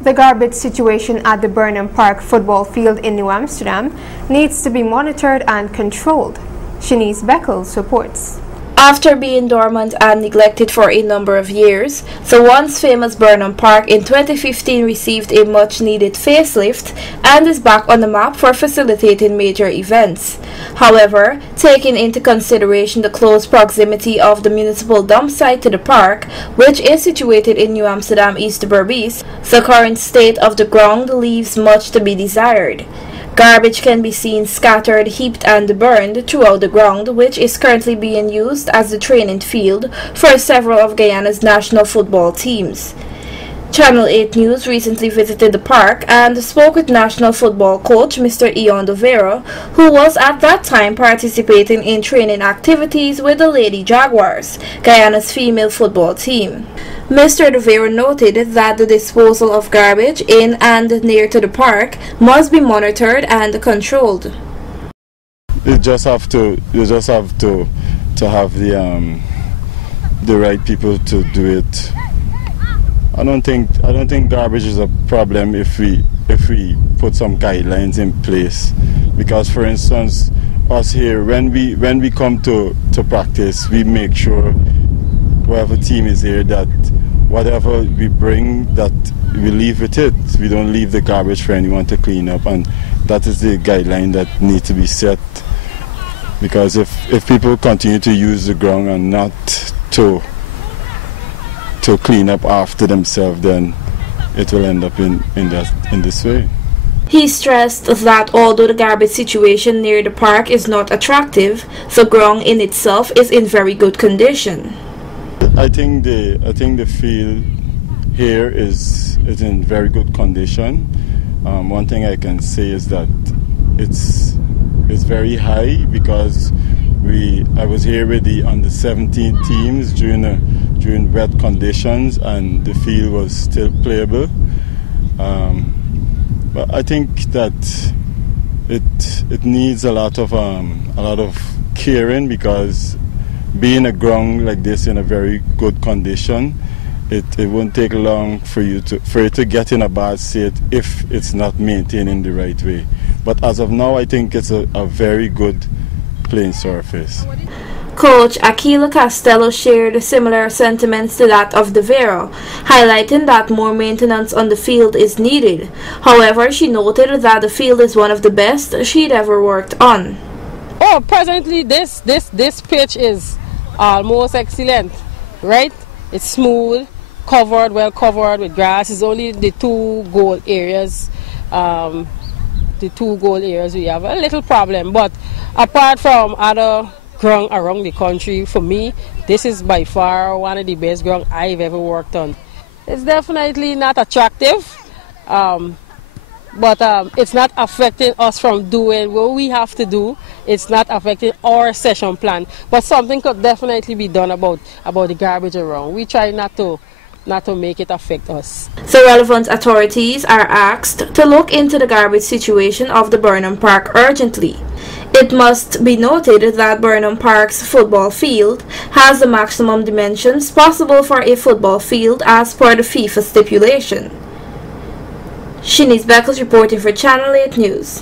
The garbage situation at the Burnham Park football field in New Amsterdam needs to be monitored and controlled. Shanice Beckles reports. After being dormant and neglected for a number of years, the once famous Burnham Park in 2015 received a much-needed facelift and is back on the map for facilitating major events. However, taking into consideration the close proximity of the municipal dump site to the park, which is situated in New Amsterdam East Berbice, the current state of the ground leaves much to be desired. Garbage can be seen scattered, heaped and burned throughout the ground, which is currently being used as the training field for several of Guyana's national football teams. Channel 8 News recently visited the park and spoke with national football coach Mr. Ion Dovero, who was at that time participating in training activities with the Lady Jaguars, Guyana's female football team. Mr. Dovero noted that the disposal of garbage in and near to the park must be monitored and controlled. You just have to have the right people to do it. I don't think garbage is a problem if we put some guidelines in place, because for instance us here, when we come to practice, we make sure whoever team is here that whatever we bring, that we leave with it. We don't leave the garbage for anyone to clean up, and that is the guideline that needs to be set, because if people continue to use the ground and not to clean up after themselves, then it will end up in this way. He stressed that although the garbage situation near the park is not attractive, the ground in itself is in very good condition. I think the field here is in very good condition. One thing I can say is that it's very high, because I was here with the under 17 teams during wet conditions, and the field was still playable. But I think that it needs a lot of caring, because being a ground like this in a very good condition, it won't take long for it to get in a bad state if it's not maintained in the right way. But as of now, I think it's a very good playing surface. Coach Aquila Castello shared similar sentiments to that of Dovero, highlighting that more maintenance on the field is needed. However, she noted that the field is one of the best she'd ever worked on. Oh, presently this pitch is almost excellent, right? It's smooth, well covered with grass. It's only the two goal areas. We have a little problem, but apart from other ground around the country, for me, this is by far one of the best ground I've ever worked on. It's definitely not attractive, but it's not affecting us from doing what we have to do. It's not affecting our session plan, but something could definitely be done about the garbage around. We try not to make it affect us. The relevant authorities are asked to look into the garbage situation of the Burnham Park urgently. It must be noted that Burnham Park's football field has the maximum dimensions possible for a football field as per the FIFA stipulation. Shanice Beckles reporting for Channel 8 News.